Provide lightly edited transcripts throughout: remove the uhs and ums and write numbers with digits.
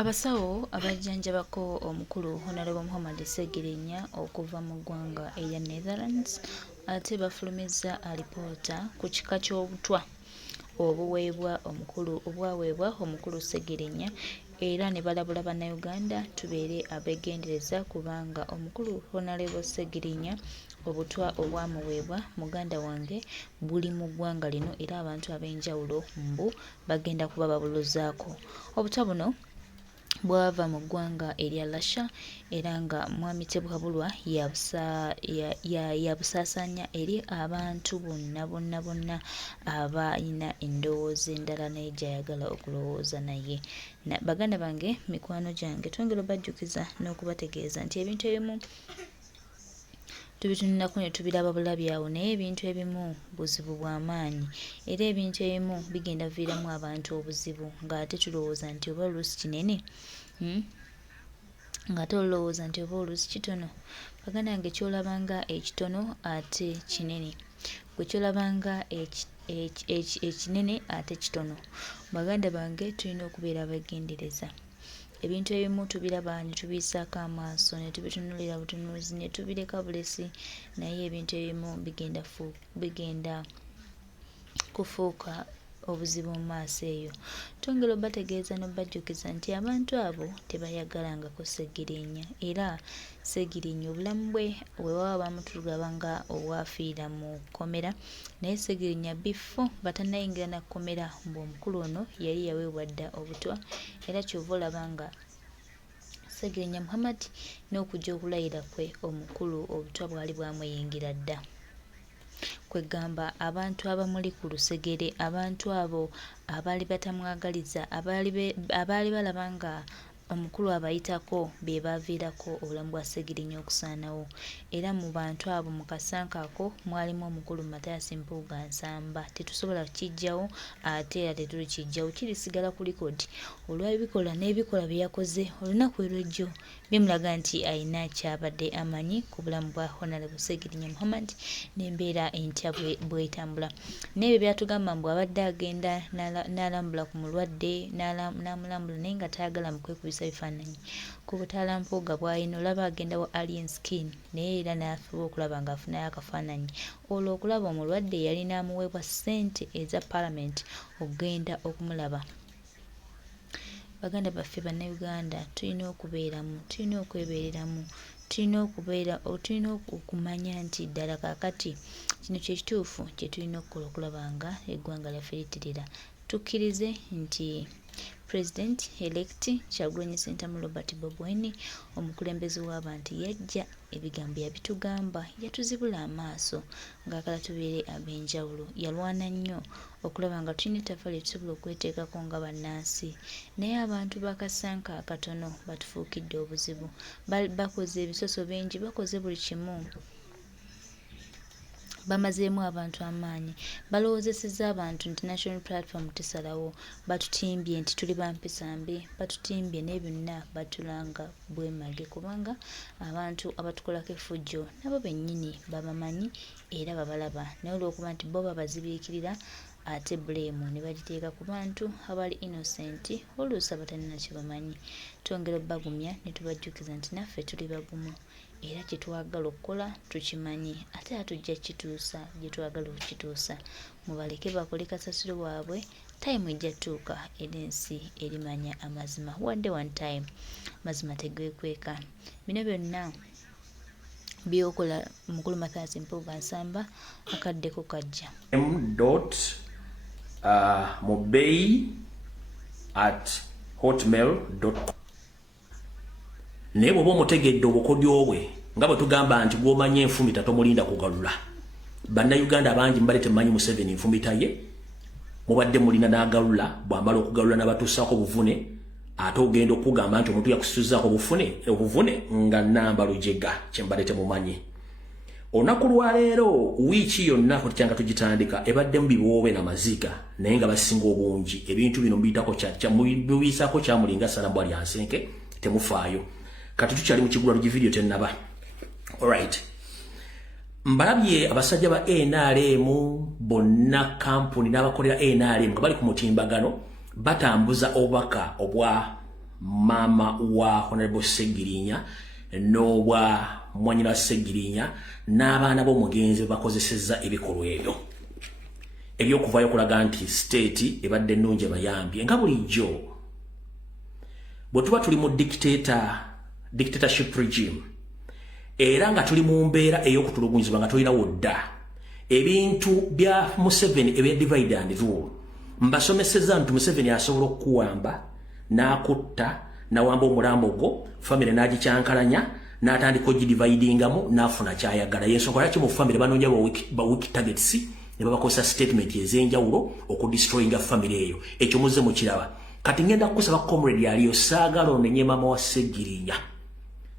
Abasawo abajjanjabako omukulu Honorable Muhammad Sseggirinya okuva mu ggwanga erya Netherlands ate bafulumizza alipoota ku kika ky'obutwa obwaweebwa omukulu Sseggirinya era ne balabula bannayuganda tubeere abeegendereza kubanga omukulu Honorable Sseggirinya obutwa obwamuweebwa muganda wange buli mu ggwanga lino era abantu ab'enjawulo mbu bagenda kuba babuluzaako. Obutwa buno bwava mu ggwanga erya Russia era nga mwami Tebwabulwa yabusaasaanya eri abantu bonna abalina endowooza endala naye gy'ayagala okulowooza naye. Baganda bange, mikwano gyange, twongera obajjukiza n'okubategeeza nti ebintu ebimu tubitunulako ne tubiraba bulabi awo naye ebintu ebimu buzibu bw'amaanyi era ebintu ebimu bigenda viiramu abantu obuzibu ng'ate tulowooza nti oba oluusi kinene ng'ate olowooza nti oba oluusi kitono. Baganda bange, ky'olabanga ekitono ate kinene, gwe ky'olabanga ekinene ate kitono. Baganda bange, tulina okubeera abeegendereza. Ebintu ebimu tubiraba ne tubiyisaako amaaso ne tubitunulira butunuuzi ne tubireka bulesi naye ebintu ebimu bigenda kufuuka obuzibu mu maaso eyo. Twongera obbategeeza n'obbajjukiza nti abantu abo tebayagalangako Sseggirinya era Sseggirinya obulamu bwe baba bamutugaba nga obwafiira mu kkomera naye Sseggirinya bifo batannayingira na kkomera mbu omukulu ono yali yaweebwa dda obutwa era ky'ova olaba nga Sseggirinya Muhammad n'okujja okulayira kwe omukulu obutwa bwali bwamuyingira dda. Kwegamba abantu abamuli ku lusegere, abantu abo abaali batamwagaliza, abaali balaba nga omukulu abayitako be baaviirako obulamu bwa Sseggirinya okusaanawo era mu bantu abo mu kasanke ako mwalimu omukulu Mathias Mpuuga Nsamba. Tetusobola kukiggyawo ate era tetulikigyawo, kirisigala ku likodi olw'ebikola n'ebikolwa bye yakoze olunaku olw'ejjo bimulaga nti ayina kyabadde amanyi ku bulamu bwa Honorable Sseggirinya Muhammad n'embeera entya bw'etambula. N'ebyo byatugamba mbu abadde agenda n'alambula ku mulwadde n'amulambula naye nga tayagala mu kwekubisa bifaananyi ku butaala Mpuuga bw'alina olaba agenda wa Alien Skin naye era n'afuba okulaba ng'afunayo akafaananyi. Olwo okulaba omulwadde yalina amuweebwa ssente eza Paalamenti okugenda okumulaba. Baganda baffe Bannayuganda, tulina okubeeramu, tulina okwebeereramu, tulina okumanya nti ddala kaakati kino kye kituufu kye tulina okukola okulaba nga eggwanga lyaffe litirira. Tukkirize nti President-elect Kyagulanyi Ssentamu Robert Bob Wine omukulembeze w'abantu yajja ebigambo yabitugamba yatuzibula amaaso ng'akala tubeere ab'enjawulo. Yalwana nnyo okulaba nga tulina ettaffaali lye tusobola okweteekako nga bannansi naye abantu b'akasanke akatono batufuukidde obuzibu. Bakoze ebisoso bingi, bakoze buli kimu, bamazeemu abantu amaanyi, balowoozesezza abantu nti National Platform tesalawo, batutimbye nti tuli bampisa mbi, batutimbye naye byonna batulanga bwemage kubanga abantu abatukolako effujjo nabo bennyini babamanyi era babalaba naye olw'okuba nti bo babazibiikirira ate blame ne bagiteeka ku bantu abali innocent oluusi abatalina kye bamanyi. Twongera obbagumya ne tubajjukiza nti naffe tuli bagumu era kye twagala okukola tukimanyi ate atujja kituusa gye twagala okukituusa. Mubaleke bakole kasasiro waabwe, time ejja tuuka era ensi erimanya amazima wadde one time mazima tegeekweka. Bino byonna byokola mukulu Mathias Mpuuga Nsamba akaddeko kajja mubei@hotmail.com. Naye bw'oba omutegedde obukodyo bwe nga bwe tugamba nti gw'omanya enfumita tomulinda kugalula. Bannayuganda bangi mbale temumanyi Museveni enfumita ye mubadde mulina n'agalula, bw'amala okugalula n'abatuusaako obuvune ate ogenda okugamba nti omuntu yakusuzaako obuvune nga nnamba lujega kyembadde temumanyi. Olunaku lwa leero wiiki yonna kutyanga tugitandika ebadde mu biboobe na maziga naye nga basinga obungi ebintu bino mubiyisaako kyamulinga Salamu ali Ansenke temufaayo. Kati tukyali mu kigula lugi video tennaba. Alright. Mbalabye abasajja ba NRM bonna kampuni n'abakolera NRM nga bali ku mutimbagano batambuza obubaka obwa mama wa Honorable Segirinya n'obwa mwanyina Segirinya n'abaana b'omugenzi bakozesezza ebikolwa ebyo eby'okuvaayo okulaga nti state ebadde ennungi bayambye nga bulijjo bwe tuba tuli mu dictatorship regime era nga tuli mu mbeera ey'okutulugunyizibwa nga tulinawo dda ebintu bya Museveni ebya divide and rule mbasomesezza nti Museveni asobola okuwamba n'akutta n'awamba omulambo gwo family n'agikyankalanya n'atandika ogidividingamu n'afuna kyayagala y'ensonga lwaki mu family banoonya ba weak targets ne babakozesa statement ez'enjawulo okudestroyinga family eyo ekyo muzze mukiraba kati ngenda kukusaba comrade aliyo saagala onenye mama wa Segirinya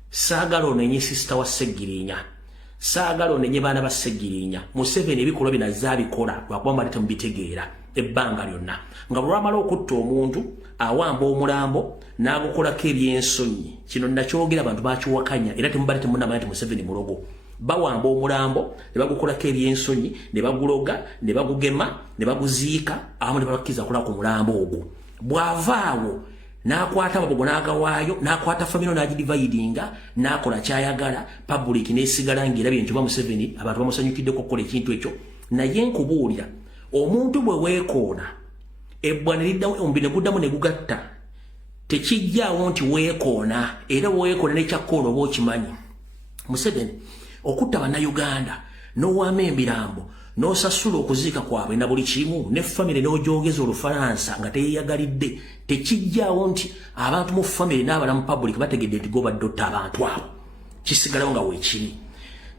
saagala onenye sister wa Segirinya saagala onenye baana ba Segirinya Museveni ebikolwa binazza abikola lwakuba mbalete mubitegeera ebbanga lyonna nga lwamala okutta omuntu awamba omulambo n'agukolako ebyensonyi kino nakyogera abantu bakiwakanya era temubalete munamanya nti Museveni mulogo bawamba omulambo ne bagukolako ebyensonyi ne baguloga ne bagugema ne baguziika awamu ne babakkiriza kulako omulambo ogwo bw'avaawo n'akwata amabogo n'agawaayo n'akwata famino n'agidividinga n'akola kyayagala public n'esigala ng'erabye nti oba Museveni abantu bamusanyukiddeko okukola ekintu ekyo naye nkubuulira omuntu bwe weekoona ebbwa ne liddawo omubiri ne guddamu ne gugatta tekijjaawo nti weekoona era weekoona n'ekyakkoona oba okimanyi Museveni okutta bannayuganda n'owaama emirambo n'osasula okuziika kwabwe na buli kimu ne famire n'ogyogeza Olufalansa nga teyeeyagalidde tekijjaawo nti abantu mu famire n'abalamu public bategedde nti gobadde otta abantu abo kisigalawo nga weekiri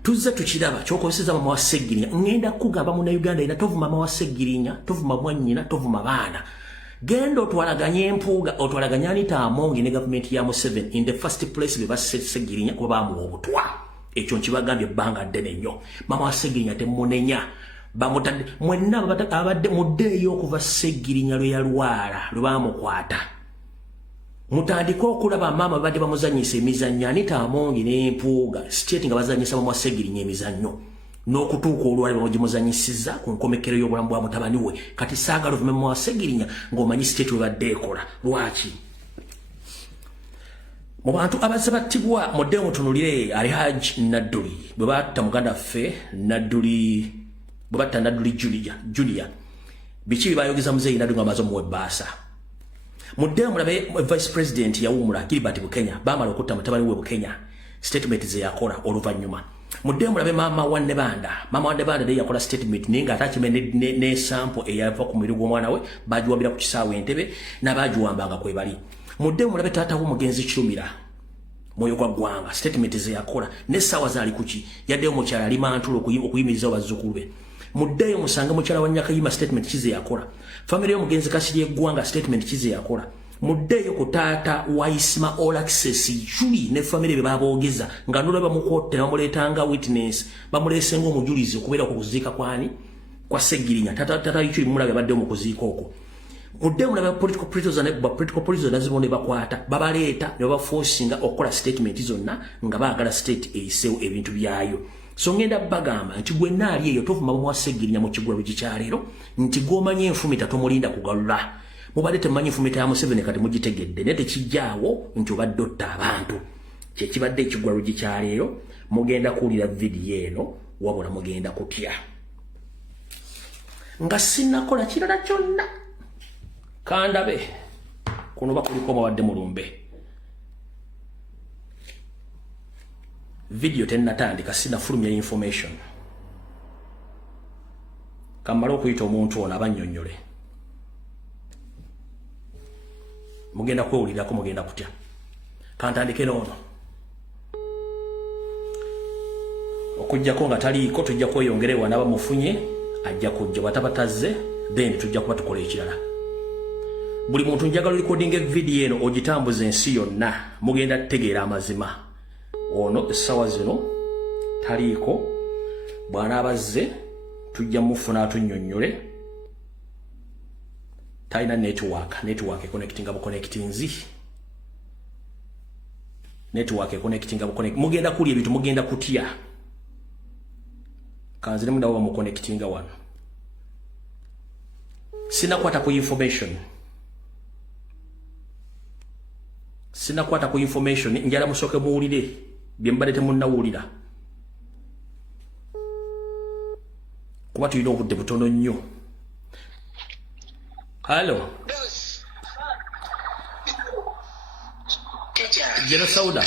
tuzze tukiraba kyokozeseza mama wa Segirinya ngenda kugamba munnayuganda ina tovuma mama wa Segirinya tovuma mwannyina tovuma baana genda otwalaganye empuuga otwalaganye Anita Amongi ne gavumenti ya Museveni in the first place be basse Segirinya kuba bamuwa obutwa ekyo nkibagambye ebbanga ddene nnyo mama wa Segirinya temunenya bamutadde mwenna abadde muddeeyo okuva Segirinya lwe yalwala lwe bamukwata mutandika okulaba maama badde bamuzanyisa emizannyo Anita Amongi n'empuuga state nga bazanyisa mama wa Segirinya emizannyo n'okutuuka olwali bamugimuzanyisiza ku nkomekero y'obulamu bwa mutabani we kati saagala ovume mama wa Segirinya ng'omanyi state we badde ekola lwaki mu bantu abazze battibwa mudde mutunulire Alhaji Nadduli bwe batta muganda ffe Nadduli bwe batta Nadduli Julia biki bibayogeza muzeeyi Nadduli nga bamaze omuwa ebbaasa mudde mulabe vice president yawumula Gilbert Bukenya bamala okutta mutabani we Bukenya statement ze yakola oluvannyuma mudde mulabe mama wa Nebanda naye yakola statement naye nga atakimene ne sample eyava ku mubiri gw'omwana we bagiwabira ku kisaawe Entebbe n'abagiwambanga kwe bali mudde mulabe taata w'omugenzi Kirumira Mwoyo gwa ggwanga statement ze yakola n'essaawa zaali kuki yaddeyo mukyala ali Mantulo okuyimirizawo bazzukulu be muddeyo musange mukyala wa Nyakayima statement kize yakola family y'omugenzi Kasirye Ggwanga statement kize yakola muddeyo ku taata wa Isma All Access Juli ne family be baboogeza nga nolaba mu kotte bamuleetanga witness bamuleesenga omujulizi okubeera ku kuziika kwani kwa Segirinya tata Juli mulabe badde mu kuziika okwo mudde mulaba political prisoners ne bakwata babaleeta ne baforcinga okukola statement zonna nga baagala state eisewo ebintu byayo so ngenda bagamba nti gwe naali eyo tovuma mama wa Segirinya mu kigwalo kikyaleero nti gomanye enfumita tomulinda kugalula mubadde temanyi enfumita ya Museveni kati mugitegedde naye tekijjaawo nti obadde otta abantu kyekibadde ekigwalo kikyaleero mugenda kuwulira vidiyo eno wabula mugenda kutya nga sinnakola kirala kyonna kandabe kuno bakuliko mawadde mulumbe video tennatandika sinafulumya information kamala okuyita omuntu ono abannyonnyole mugenda kwewulirako mugenda kutya kantandike noono okujjako nga taliiko tujja kweyongerewa n'abamufunye ajja kujja batabatazze then tujja kuba tukola ekirala buli muntu njagala recording video eno ogitambuza ensi yonna mugenda tegeera amazima ono essaawa zino taliiko bwana abazze tujja mufuna atunnyonnyole talina network connectinga buconnectinzi mugenda kuli ebintu mugenda kutya kanzire mundawo bamuconnectinga wano sinakwata ku information sinakwata ku information njala musoke muwulire bye mbadde temunnawulira kuba tulina obudde butono nnyo. Halo Jeno Sauda.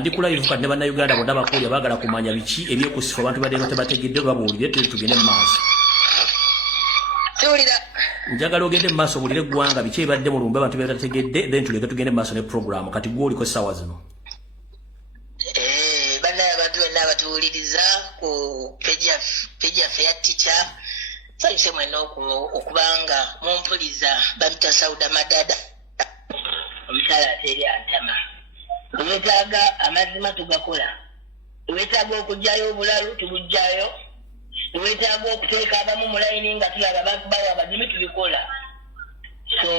Ndi ku live kadde bannayuganda bonna bakuulya baagala kumanya biki ebyekusifa abantu badde tebategedde babuulire tugende mu maaso. Njagala ogende mu maaso obuulire eggwanga biki ebadde mu lumbe abantu betategedde then tuleke tugende mu maaso ne program kati gwe oliko essaawa zino. Bannaye abantu bonna abatuwuliriza ku peji yaffe ya Teacher nsanyuse mwenna okubanga mumpuliza Babita Sauda Madada omukyala ateri antama. Tuwetaaga amazima tugakola, tuwetaaga okugyayo obulalu tubugjayo, tuwetaaga okuteeka abamu mu layini nga tulaba bawa abazimu tubikola. So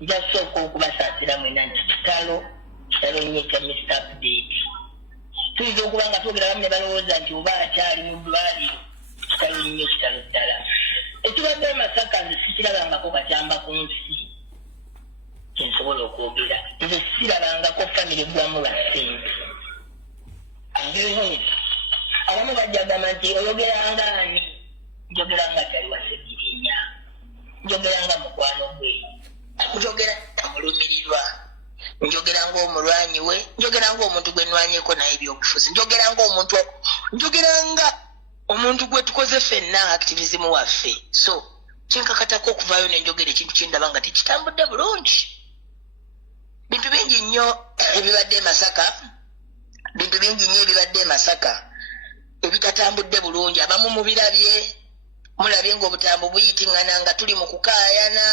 njasooka okubasaasira mwena nti kitalo nnyo ekya Mr. Update. Tuyinza okuba nga twogera bamu ne balowooza nti oba akyali mu ddwaliro, kitalo nnyo kitalo ddala. Ekibadde e Masaka nze sikirabangako kakyamba ku nsi kyensobola okwogera, nze sirabangako famire gwamu bassente. Abamu bajjagamba nti oyogeranga ani, njogeranga tali wasegirinya, njogeranga mukwano gwe, njogeranga mulumirirwa, njogeranga omulwanyi we, njogeranga omuntu gwe nnwanyeko naye ebyobufuzi, njogeranga omuntu gwe tukoze ffenna activism waffe. So kyenkakatako okuvaayo nenjogera ekintu kyendaba nga tekitambudde bulungi. Bintu bingi nnyo ebibadde e Masaka ebitatambudde bulungi. Abamu mulabye ng'obutambo buyitingana nga tuli mu kukaayana,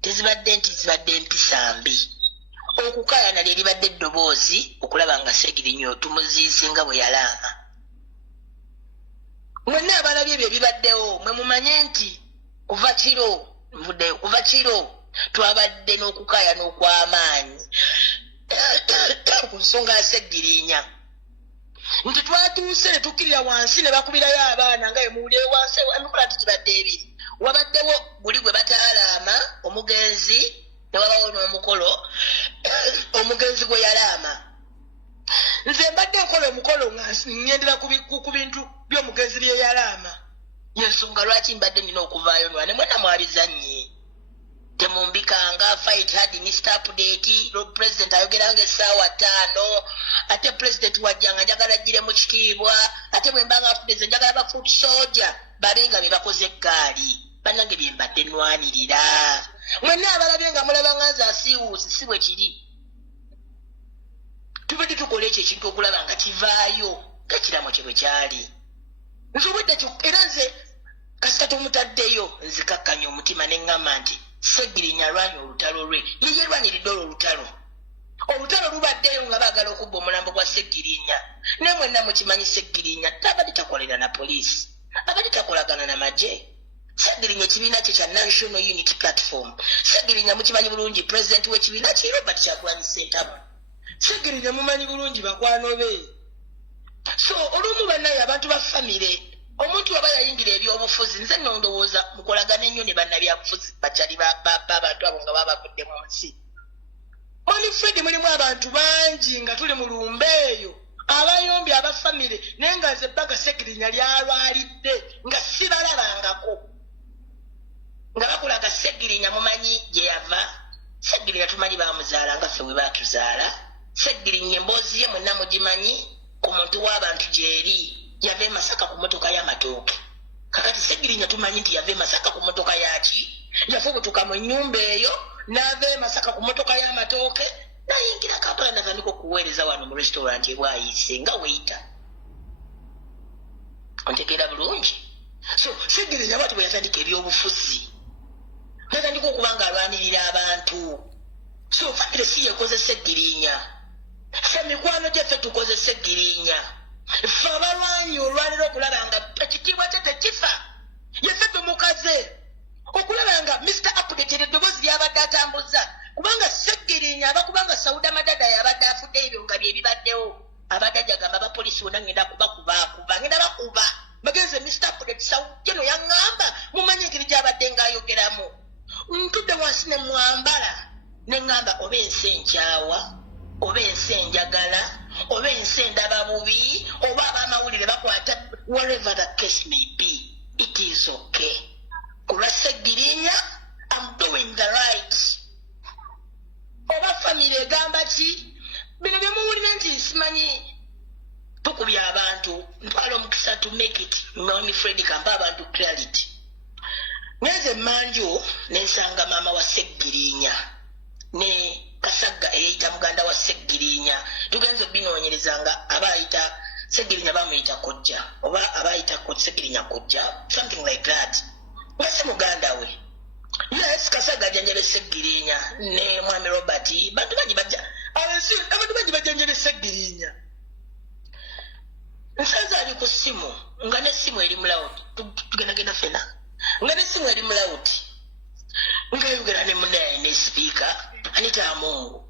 tezibadde nti zibadde mpisa mbi. Okukaayana lye libadde eddoboozi okulaba nga Segirinnya tumuziise nga bwe yalaama. Mwenna abalabye ebyo ebibaddewo mwe mumanye nti kuva kiro twabadde n'okukaayana okw'amaanyi ku nsonga ya Segirinnya. Nti twatuuse ne tukkirira wansi ne bakubirayo abaana nga emuwulire wansi emikola nti gibadde ebiri. Wabaddewo guli gwe bataalaama omugenzi ne wabawo n'omukolo omugenzi gwe yalaama. Nze mbadde nkola omukolo nga ngendera ku bintu by'omugenzi bye yalaama. Yensonga lwaki mbadde nina okuvaayo nwane mwenna mwabizannye. Temumbikanga fight hard Mr. Update. President ayogeranga essaawa 5 ate president wajjanga njagala aggire mu kitiibwa ate bwe mbanga afudde njagala ba foot soldier babenga be bakoze eggaali bannange bye mbadde nnwanirira. Mwenna abalabye nga mulabanga nze asiiwuusi si bwe kiri. Tubadde tukola ekyo ekintu okulaba nga kivaayo nga kiramu kye bwe kyali. Nsobodde era nze kasita tumutaddeyo nzikakkanya omutima ne ŋŋamba nti Segirinnya alwanya olutalo lwe, ye yerwaniridde olutalo. Olutalo lubaddeyo nga baagala okubba omulambo gwa Segirinnya. Naye mwenna mukimanyi Segirinnya tabadde takolera na poliisi, abadde takolagana na magye. Segirinnya ekibiina kye kya National Unity Platform. Segirinnya mukimanyi bulungi pulezidenti w'ekibiina ki Robert Kyagulanyi Ssentamu. Segirinnya mumanyi bulungi bakwano be. So olumu bannaye abantu ba famire omuntu aba yayingira ebyobufuzi nze nondowooza mukolagana ennyo ne bannabyabufuzi bakyali abantu abo nga babavudde mu nsi. Onifred mulimu abantu bangi nga tuli mu lumbe eyo abayombye abafamire naye nga nze bbanga Segirinnya lyalwalidde nga sibalabangako nga bakulaga Segirinnya mumanyi gye yava. Segirinnya tumanyi bamuzaala nga ffe bwe baatuzaala. Segirinnya emboozi ye mwenna mugimanyi ku muntu w'abantu gyeri. Yave Masaka ku motoka y'amatooke. Kakati Segirinnya tumanyi nti yave Masaka ku motoka yaki? Yafubutuka mu nnyumba eyo n'ave Masaka ku motoka y'amatooke n'ayingira Kampala n'atandika okuweereza wano mu restaurant e Bwayiise nga weita. Ontegeera bulungi? So Segirinnya bw'ati bwe yatandika ebyobufuzi n'atandika okuba ng'alwanirira abantu. So famire si yekoze Segirinnya, ffe mikwano gyaffe tukoze Segirinnya. Ffe abalwanyi olwanira okulaba nga ekitiibwa kye tekifa. Yeffe tumukaze okulaba nga Mr. Update eddoboozi lyabadde atambuza kubanga Segirinnya abakubanga Sauda Madada yabadde afudde ebyo nga bye bibaddewo. Abadde agamba abapoliisi bonna ngenda ngenda bakuba bagenze Mr. Update Sauda yaŋŋamba mumanyi engeri gy'abadde ng'ayogeramu. Ntudde wansi ne mwambala nengamba oba ensi enkyawa oba ensi enjagala oba ensi endaba bubi oba abamawulire bakwata wherever the case may be, it is okay. Kulwa Seggirinya, I'm doing the right. Oba family egamba ki bino byemuwulira nti simanyi tukubya abantu ntwala omukisa to make it Nomi Fred kampa abantu clarity. Neze manju nensanga mama wa Seggirinya ne Kasagga eyita muganda wa Seggirinya tugenzo binoonyerezanga abayita Seggirinya bamuyita kojja oba abayita ko Seggirinya kojja, something like that. Wase muganda we yes Kasagga janjere Seggirinya ne mwami Robert bantu bangi bajja abantu bangi bajanjere Seggirinya. Nsanza ali ku simu nga ne simu eri mulaut tugenda fena nga ne simu eri mulaut nga yogera ne munaye ne speaker Anita Amungu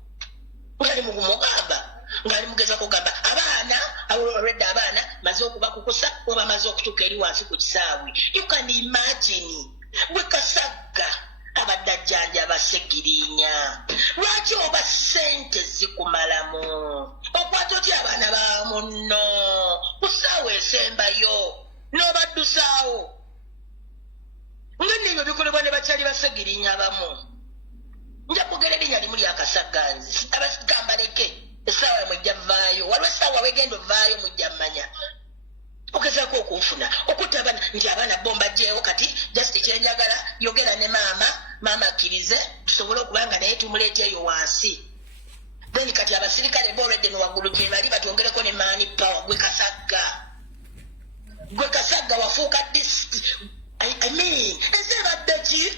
nga mu kumugamba nga ali mugeza kugamba abaana already abaana maze okubakukusa oba maze okutuka eri wansi ku kisaawe. You can imagine bwe Kasagga abadde ajjanjaba Seggirinya lwaki oba ssente zikumalamu okwata otya abaana ba munno kusaawo esembayo n'obaddusawo nga nibyo bikolebwa ne bakyali ba Seggirinya abamu. Nja kugera erinnya limu lya Kasagga nzi abagamba leke essaawa mujja vaayo waliwo essaawa wegenda ovaayo mujja mmanya ogezaako okunfuna okutta abaana nti abaana bomba gyewo kati just kyenjagala yogera ne maama akkirize tusobole okubanga naye tumuleeta eyo wansi then kati abasirikale boolwedde newaggulu gye bali batongereko ne maani power. Gwe Kasagga wafuuka I mean ensi ebadde ki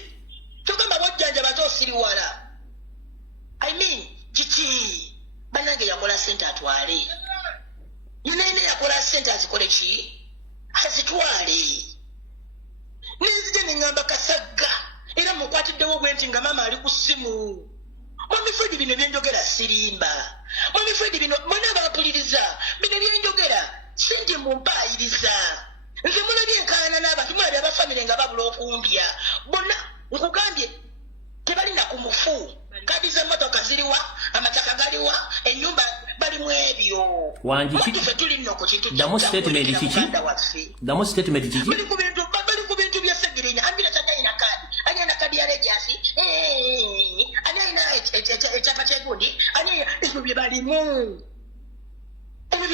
tugamba bojjanja batosiriwala I mean kiki banange yakola sente atwale yunene yakola sente azikole ki azitwale nenzije nengamba Kasagga era mukwatiddewo bwe nti nga maama ali ku ssimu Mwami Fred bino byenjogera sirimba Mwami Fred bino bonna bampuliriza bino byenjogera sinje mumpaayiriza nze mulabye enkaayana n'abantu mulabye abafamire nga babula okumbya bonna nkugambye tebalina ku mufu kadi z'emmotoka ziriwa amataka galiwa ennyumba balimu ebyo wanjiffe tulina ku kintu damu statement kiki bali ku bintu bya Seggirinya ambira talina kadi alina kadi ya legacy alina ekyapa ky'egundi ebyo bye balimu ebyo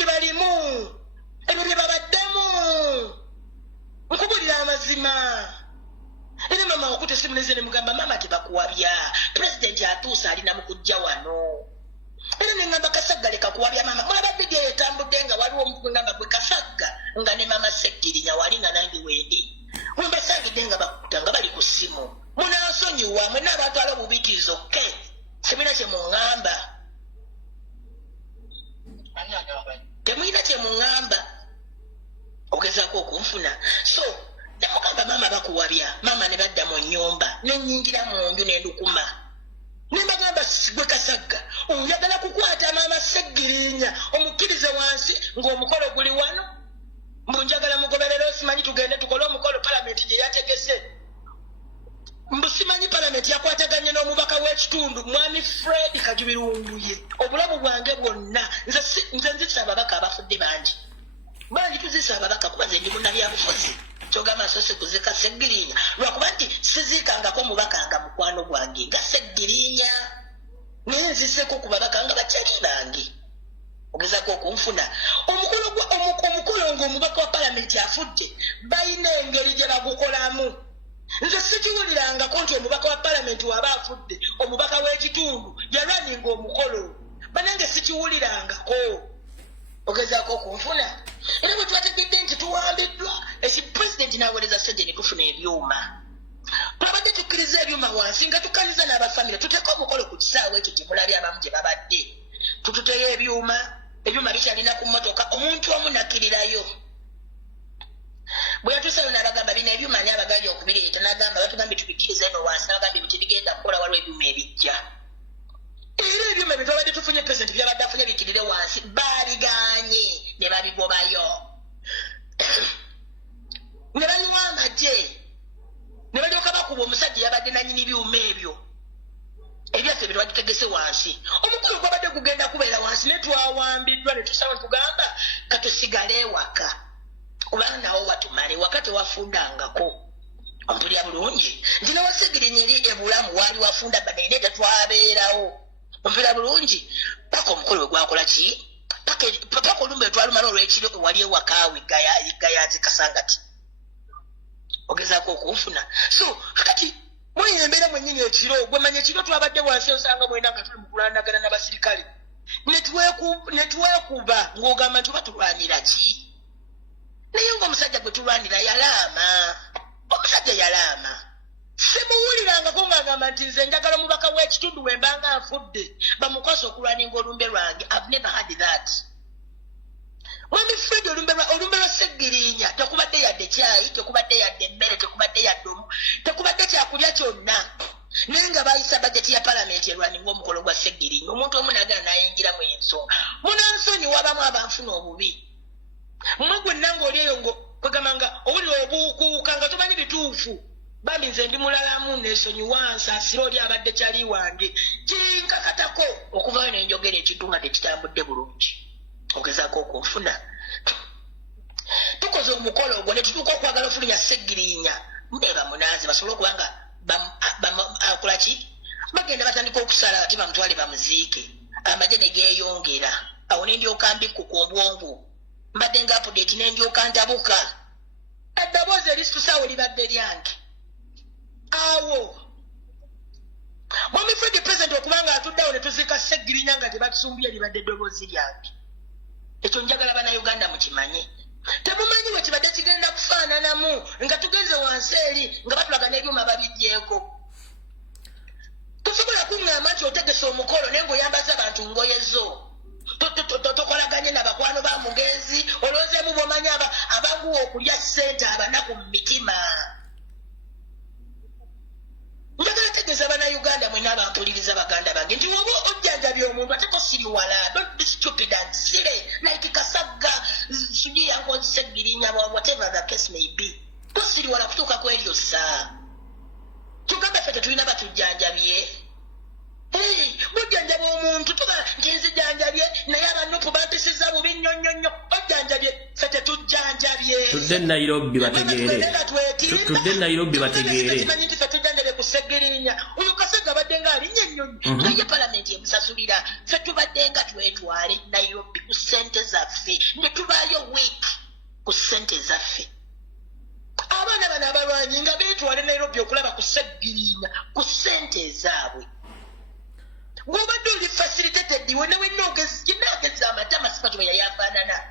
bye babaddemu nkubulira amazima. Era mama okute simu neze ne mugamba mama tebakuwabya president atuusa alina mu kujja wano. Era ne ngamba Kasagga leka kuwabya mama mulaba bidiyo etambudde nga waliwo omugamba gwe Kasagga nga ne mama Seggirinya walina nange wendi wembasangidde nga bakutanga bali ku simu munansonyiwa mwe n'abantu alo bubitiizo ke semina kye muŋŋamba temulina kye muŋŋamba ogezaako okunfuna so nemugamba mama bakuwabya mama ne badda mu nnyumba nenyingira mu nju nendukuma nembagamba gwe Kasagga oyagala kukwata mama Seggirinya omukkirize wansi ng'omukolo guli wano mbunjagala mugoberero simanyi tugende tukole omukolo palamenti gye yategese mbusimanyi palamenti yakwataganye n'omubaka w'ekitundu mwami Fred Kajubirunguye obulamu bwange bwonna nze nzisa ababaka abafudde bangi bangi tuzisa ababaka kuba nze ndi munnabyabufuzi kyogamba sose kuzika Seggirinya lwakuba nti sizikangako mubakanga mukwano gwange nga Seggirinya naye nziseko ku babaka nga bakyali bange ogezako okunfuna omukolo ng'omubaka wa palamenti afudde balina engeri gye bagukolamu. Nze sikiwulirangako nti omubaka wa palamenti waba afudde omubaka w'ekitundu yalwaninga omukolo banange sikiwulirangako ogezako okunfuna. Era bwe twategedde nti tuwambiddwa pulezidenti n'aweereza ssejje ne tufuna ebyuma twabadde tukkiriza ebyuma wansi nga tukaliza n'abafamire tuteeke omukolo ku kisaawe ekyo gye mulabye abamu gye babadde tututeyo ebyuma bikyalina ku mmotoka omuntu omu nakkirirayo bwe yatuuseyo n'abagamba bino ebyuma ani abagambye okubireeta n'agamba batugambye tubikkiriza eno wansi n'abagambye bitibigenda kukola waliwo ebyuma ebijja era ebyuma bye twabadde tufunye pulezidenti byabadde afunye bikkirire wansi baabiganye ne babigobayo ne bayiwa amagye ne balyoka bakuba omusajja yabadde nanyini byuma ebyo ebyaffe bye twagitegese wansi omukulu gwabadde gugenda kubeera wansi ne twawambiddwa ne tusaba tugamba katusigale ewaka kubanga nawo watumale waka tewafundangako ompulira bulungi nti nawasegirinya eri ebulamu waali wafunda banaine tetwabeerawo ompulira bulungi paka omukulu we gwakola ki paka olumbe twalumala olw'ekiro wali ewakaawe gayazi kasangati ogezaako okunfuna so kakati muyina embeera mwennyini ekiro gwemanya ekiro twabadde wansi osanga mwena nga tuli mu kulandagana n'abasirikale netwekuba ng'ogamba nti oba tulwanira ki naye ng'omusajja gwe tulwanira yalaama omusajja yalaama simuwulirangako ng'agamba nti nze njagala omubaka w'ekitundu we mbanga nfudde bamukwasa okulwaninga olumbe lwange. I've never had that. Mwami Fred olumbe lwa Segirinya tekubadde yadde kyayi, tekubadde yadde emmere, tekubadde yadde tekubadde kyakulya kyonna naye nga bayisa bajeti ya palamenti erwaninga omukolo gwa Segirinya omuntu omu nagala nayingiramu ensonga munansonyi wabamu abanfuna obubi mmwe gwenna ng'oli eyo kwegamanga owulira obuukuuka nga tomanyi bituufu bambi nze ndi mulalamu neesonyiwa nsaasira oli abadde kyali wange kinkakatako okuvayo nenjogera ekintu nga tekitambudde bulungi ogezaako okunfuna. Tukoze omukolo ogwo ne tutuuka okwagala ofulinya Segirinya ndeeba munaazi basobole okuba nga akola ki bagenda batandika okusala ati bamutwale bamuziike amagye ne geeyongera awo ne ndyoka mbikkuka obwongu mbadde nga apudeti ne ndyoka ntabuka eddoboozi erisitusawo libadde lyange awo mwami Fred President okubanga atuddeawo ne tuziika Segirinya nga tebatusumbye libadde eddoboozi lyange. Ekyo njagala bannayuganda mukimanye temumanyi bwe kibadde kigenda kufaananamu nga tugenze wansi eri nga batulaga n'ebyuma babiggyeko. Tosobola kuŋŋamba nti otegese omukolo naye ng'oyambaza abantu ngoye zo tokolaganye n'abakwano ba mugenzi olowoozeemu bw'omanyi abanguwa okulya ssente abanaku mu mitima. Njagala tegeeza bannayuganda mwenna abampuliriza baganda bange nti woba ojjanjabya omuntu ate tosiriwala. Don't be stupid and silly like Kasagga sijui yango Segirinya whatever the case may be. Tosiriwala kutuuka ku eryo saa. Tugambe ffe tetulina batujjanjabye. Bujjanjaba omuntu tuga nti nzijanjabye naye abanupu bampisiza bubi nnyonnyonnyo ojjanjabye ffe tetujjanjabye. Tudde Nairobi bategeere. Kimanyi nti ffe tujjanjabye ku Segirinya oyo Kasagga abadde nga alinnya ennyonyi naye palamenti emusasulira ffe tubadde nga twetwale Nairobi ku ssente zaffe ne tubaayo wiiki ku ssente zaffe. Abaana bano abalwanyi nga beetwale Nairobi okulaba ku Segirinya ku ssente ezaabwe. Gwobadde oli facilitated wena wenna ogeza amatama sipatu bwe yali afaanana.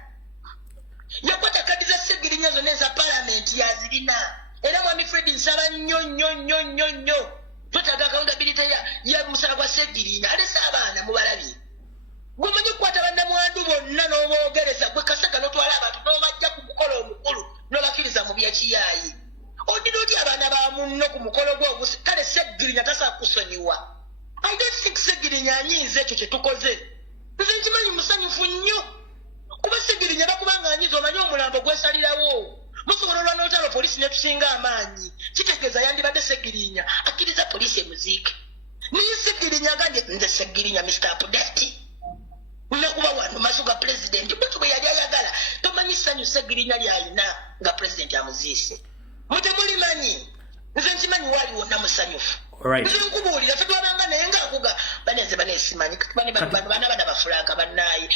Yakwata kadi za Segirinya zonna eza palamenti yazirina. Era mwami Fred nsaba nnyo twetaaga accountability ya musala gwa Segirinya alese abaana mubalabye. Gwomanyi okukwata bannamwandu bonna n'oboogereza gwe Kasagga n'otwala abantu n'obajja ku mukolo omukulu n'obakiriza mu byekiyaayi. Odina oti abaana ba munno ku mukolo gwo kale Segirinya tasobola kusonyiwa. I don't think Segirinya anyiiza ekyo kye tukoze. Nze nkimanyi musanyufu nnyo kuba Segirinya bakubanga anyiiza omanyi omulambo gwesalirawo. Musobola olwa n'olutalo poliisi ne tusinga amaanyi kitegeeza yandibadde Segirinya akkiriza poliisi emuziike. Naye Segirinya agambye nze Segirinya Mr. Apudeti nakuba wano maaso ga pulezidenti bwekyo bwe yali ayagala. Tomanyi ssanyu Segirinya lyalina nga pulezidenti amuziise. Mutemulimanyi nze nkimanyi waali wonna musanyufu. Nze nkubuulira ffe twabanga naye ng'akuga baneze baneesimanyi bana bafulanga bannaayi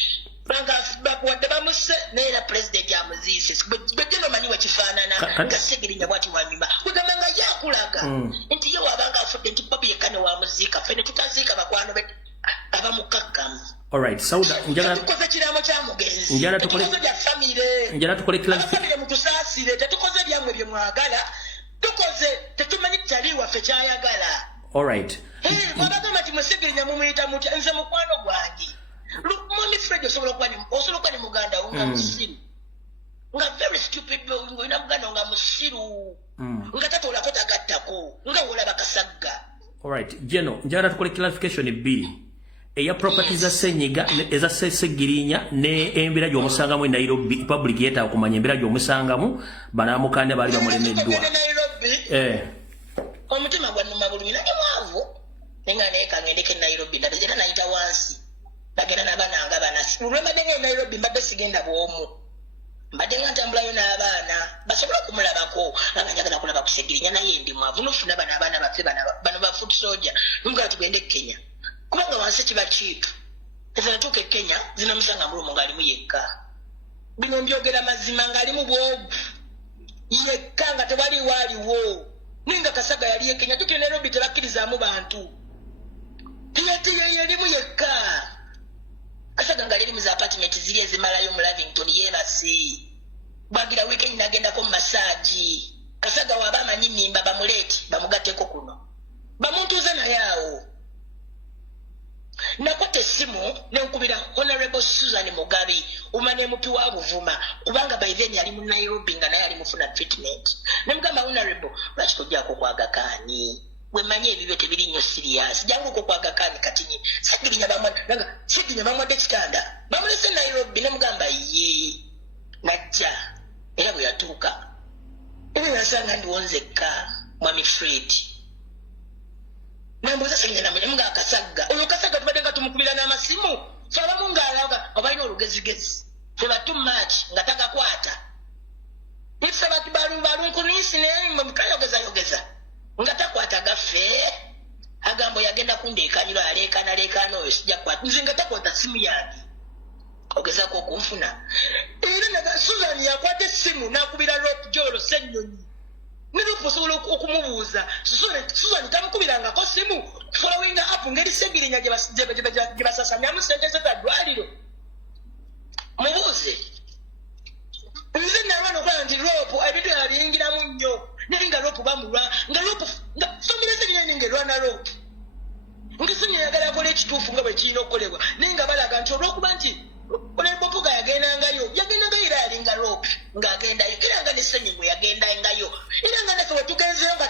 bakuwadde bamuse naye era pulezidenti amuziise bwejje nomanyi wekifaanana nga Segirinya bwati wanyuma kwegamba nga yakulaga nti ye waabanga afudde nti babu yekka ne wamuziika ffe ne tutaziika bakwano be abamukakkamu. Alright, Sauda, tukoze kiraamo kya mugenzi tetukoze bya famire mutusaasire tetukoze byammwe bye mwagala tukoze tetumanyi kyali waffe kyayagala. Alright. Bagamba nti Segirinya mumuyita mutya nze mukwano gwange. Mwami Fred osobola okuba ne muganda wo nga musiru nga very stupid olina muganda nga musiru nga tatoolako tagattako nga wolaba Kasagga. Alright, Jeno, njagala tukole clarification ebbiri eya property za Senyiga eza Segirinya ne embeera gy'omusangamu e Nairobi public yeetaaga okumanya embeera gy'omusangamu banamukande baali bamulemeddwa. Omutima gwannuma bulumi naye mwavu nenga naye kangendeko e Nairobi ndate era nayita wansi bagenda n'abaana nga bana olwembadde nga e Nairobi mbadde sigenda bw'omu mbadde nga ntambulayo n'abaana basobole okumulabako nga njagala kulaba ku Ssegirinya naye ndi mwavu nofuna bano abaana baffe bano ba foot soldier nomugala tugende e Kenya kubanga wansi kiba kiitu efe natuuka e Kenya zinamusanga mulumu ng'alimu yekka bino mbyogera mazima ng'alimu bwogu yekka nga tewaliwo aliwo ninga Kasaga yali e Kenya tuti Nairobi tebakkirizaamu bantu yerimu yekka Kasaga nga liri mu za apartment ziri ezimalayo mu Lavington yeebase bwagira weekend nagendako mu masaaji Kasaga waba amanyi mmimba bamuleeti bamugatteko kuno bamuntuuze naye awo nakwata essimu nenkubira Honorable Susan Mugabe umane MP wa Buvuma kubanga by then yali mu Nairobi nga naye ali mufuna treatment nemugamba Honorable lwaki tojjako kwaga kaani wemanye ebibyo tebiri nnyo serious jangu ko kwaga kaani katinyi Ssegirinya bamwadde kitanda bamulese Nairobi nemugamba ye najja era bwe yatuuka era nasanga ndiwonzekka mwami Fred nambuuza Ssegirinya namanya nga Kasaga oyo Kasaga tubadde nga tumukubira n'amasimu kyabamu ng'alaga obalina olugezigezi teba too much nga tagakwata ife balunkunisi naye mukayogeza nga takwata gaffe agambo yagenda kundeekanyiro aleekaana oyo sijja kwata nze nga takwata simu yange ogezaako okunfuna era naga Susan yakwata essimu n'akubira Rope Jolo Ssennyonyi ne Rope osobola okumubuuza Susan tamukubirangako simu following up ngeri Ssegirinya gye basasamyamu ssente ze za ddwaliro mubuuze nze nalwana okulaba nti Rope ebintu yabiyingiramu nnyo naye nga Rope bamulwa nga famire Ssegirinya nga erwana Rope Ssegirinya yagala akola ekituufu nga bwe kirina okukolebwa naye nga balaga nti olw'okuba nti Bopuga yagendangayo era alinga Rope ng'agendayo era nga ne Ssennyonyi yagendangayo era nga naffe bwe tugenzeyo nga